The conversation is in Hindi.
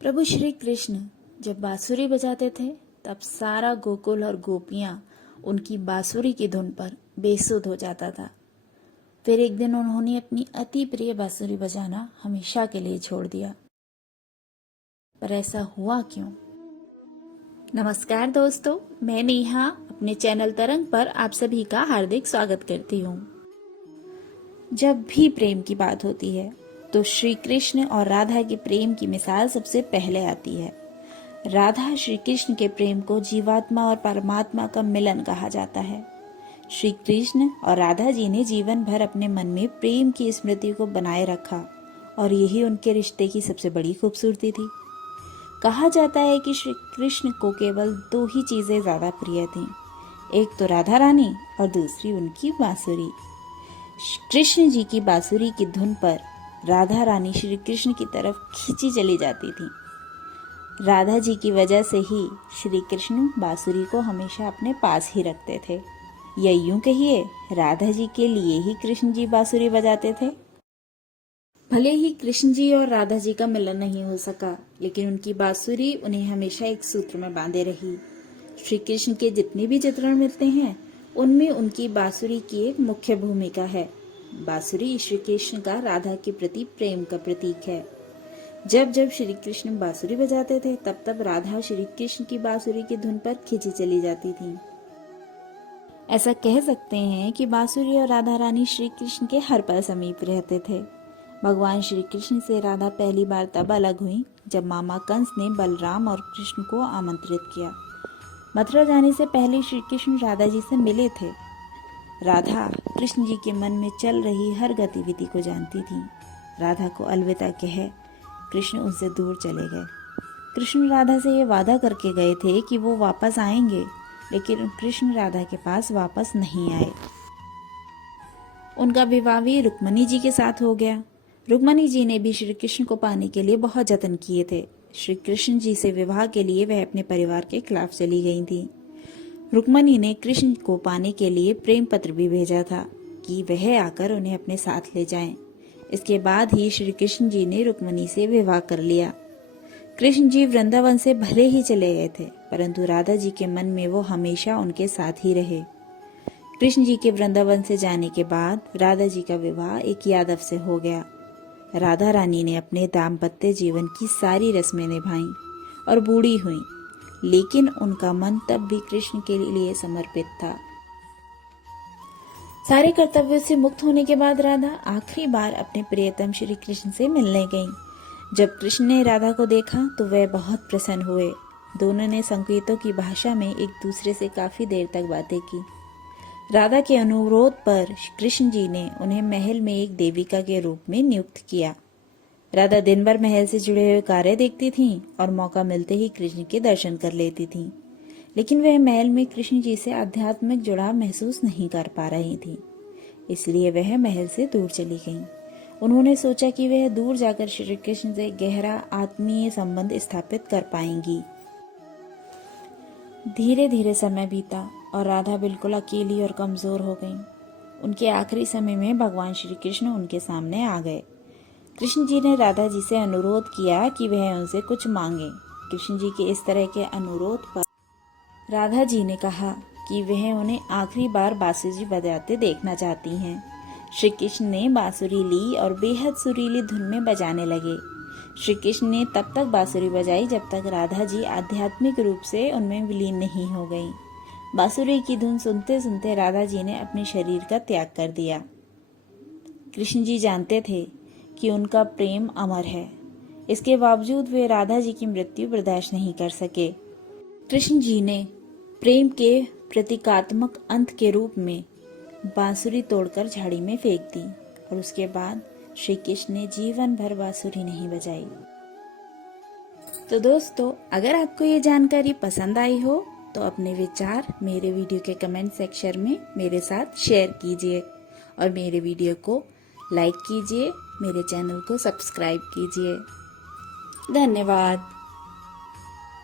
प्रभु श्री कृष्ण जब बांसुरी बजाते थे तब सारा गोकुल और गोपियां उनकी बांसुरी की धुन पर बेसुध हो जाता था। फिर एक दिन उन्होंने अपनी अति प्रिय बांसुरी बजाना हमेशा के लिए छोड़ दिया। पर ऐसा हुआ क्यों? नमस्कार दोस्तों, मैं नेहा अपने चैनल तरंग पर आप सभी का हार्दिक स्वागत करती हूँ। जब भी प्रेम की बात होती है तो श्री कृष्ण और राधा के प्रेम की मिसाल सबसे पहले आती है। राधा श्री कृष्ण के प्रेम को जीवात्मा और परमात्मा का मिलन कहा जाता है। श्री कृष्ण और राधा जी ने जीवन भर अपने मन में प्रेम की स्मृति को बनाए रखा और यही उनके रिश्ते की सबसे बड़ी खूबसूरती थी। कहा जाता है कि श्री कृष्ण को केवल दो ही चीजें ज्यादा प्रिय थीं, एक तो राधा रानी और दूसरी उनकी बांसुरी। कृष्ण जी की बांसुरी की धुन पर राधा रानी श्री कृष्ण की तरफ खींची चली जाती थी। राधा जी की वजह से ही श्री कृष्ण बांसुरी को हमेशा अपने पास ही रखते थे, या यूं कहिए राधा जी के लिए ही कृष्ण जी बांसुरी बजाते थे। भले ही कृष्ण जी और राधा जी का मिलन नहीं हो सका, लेकिन उनकी बांसुरी उन्हें हमेशा एक सूत्र में बांधे रही। श्री कृष्ण के जितने भी चित्रण मिलते हैं उनमें उनकी बांसुरी की एक मुख्य भूमिका है। बांसुरी श्री कृष्ण का राधा के प्रति प्रेम का प्रतीक है। जब जब श्री कृष्ण बांसुरी बजाते थे तब तब राधा श्री कृष्ण की बांसुरी की धुन पर खींची चली जाती थी। ऐसा कह सकते हैं कि बांसुरी और राधा रानी श्री कृष्ण के हर पल समीप रहते थे। भगवान श्री कृष्ण से राधा पहली बार तब अलग हुई जब मामा कंस ने बलराम और कृष्ण को आमंत्रित किया। मथुरा जाने से पहले श्री कृष्ण राधा जी से मिले थे। राधा कृष्ण जी के मन में चल रही हर गतिविधि को जानती थी। राधा को अलविदा कह कृष्ण उनसे दूर चले गए। कृष्ण राधा से ये वादा करके गए थे कि वो वापस आएंगे, लेकिन कृष्ण राधा के पास वापस नहीं आए। उनका विवाह भी रुक्मणी जी के साथ हो गया। रुक्मणी जी ने भी श्री कृष्ण को पाने के लिए बहुत जतन किए थे। श्री कृष्ण जी से विवाह के लिए वह अपने परिवार के खिलाफ चली गई थी। रुक्मणी ने कृष्ण को पाने के लिए प्रेम पत्र भी भेजा था कि वह आकर उन्हें अपने साथ ले जाएं। इसके बाद ही श्री कृष्ण जी ने रुक्मणी से विवाह कर लिया। कृष्ण जी वृंदावन से भले ही चले गए थे, परंतु राधा जी के मन में वो हमेशा उनके साथ ही रहे। कृष्ण जी के वृंदावन से जाने के बाद राधा जी का विवाह एक यादव से हो गया। राधा रानी ने अपने दाम्पत्य जीवन की सारी रस्में निभाईं और बूढ़ी हुईं, लेकिन उनका मन तब भी कृष्ण के लिए समर्पित था। सारे कर्तव्यों से मुक्त होने के बाद राधा आखिरी बार अपने प्रियतम श्री कृष्ण से मिलने गईं। जब कृष्ण ने राधा को देखा तो वह बहुत प्रसन्न हुए। दोनों ने संकेतों की भाषा में एक दूसरे से काफी देर तक बातें की। राधा के अनुरोध पर कृष्ण जी ने उन्हें महल में एक देविका के रूप में नियुक्त किया। राधा दिन भर महल से जुड़े हुए कार्य देखती थीं और मौका मिलते ही कृष्ण के दर्शन कर लेती थीं, लेकिन वह महल में कृष्ण जी से आध्यात्मिक जुड़ाव महसूस नहीं कर पा रही थीं, इसलिए वह महल से दूर चली गईं। उन्होंने सोचा कि वह दूर जाकर श्री कृष्ण से गहरा आत्मीय संबंध स्थापित कर पाएंगी। धीरे धीरे समय बीता और राधा बिल्कुल अकेली और कमजोर हो गईं। उनके आखिरी समय में भगवान श्री कृष्ण उनके सामने आ गए। कृष्ण जी ने राधा जी से अनुरोध किया कि वह उनसे कुछ मांगे। कृष्ण जी के इस तरह के अनुरोध पर राधा जी ने कहा कि वह उन्हें आखिरी बार बांसुरी बजाते देखना चाहती हैं। श्री कृष्ण ने बांसुरी ली और बेहद सुरीली धुन में बजाने लगे। श्री कृष्ण ने तब तक बांसुरी बजाई जब तक राधा जी आध्यात्मिक रूप से उनमें विलीन नहीं हो गईं। बांसुरी की धुन सुनते सुनते राधा जी ने अपने शरीर का त्याग कर दिया। कृष्ण जी जानते थे कि उनका प्रेम अमर है, इसके बावजूद वे राधा जी की मृत्यु बर्दाश्त नहीं कर सके। कृष्ण जी ने प्रेम के प्रतीकात्मक अंत के रूप में बांसुरी तोड़कर झाड़ी में फेंक दी और उसके बाद श्री कृष्ण ने जीवन भर बांसुरी नहीं बजाई। तो दोस्तों, अगर आपको ये जानकारी पसंद आई हो तो अपने विचार मेरे वीडियो के कमेंट सेक्शन में मेरे साथ शेयर कीजिए और मेरे वीडियो को लाइक कीजिए, मेरे चैनल को सब्सक्राइब कीजिए। धन्यवाद।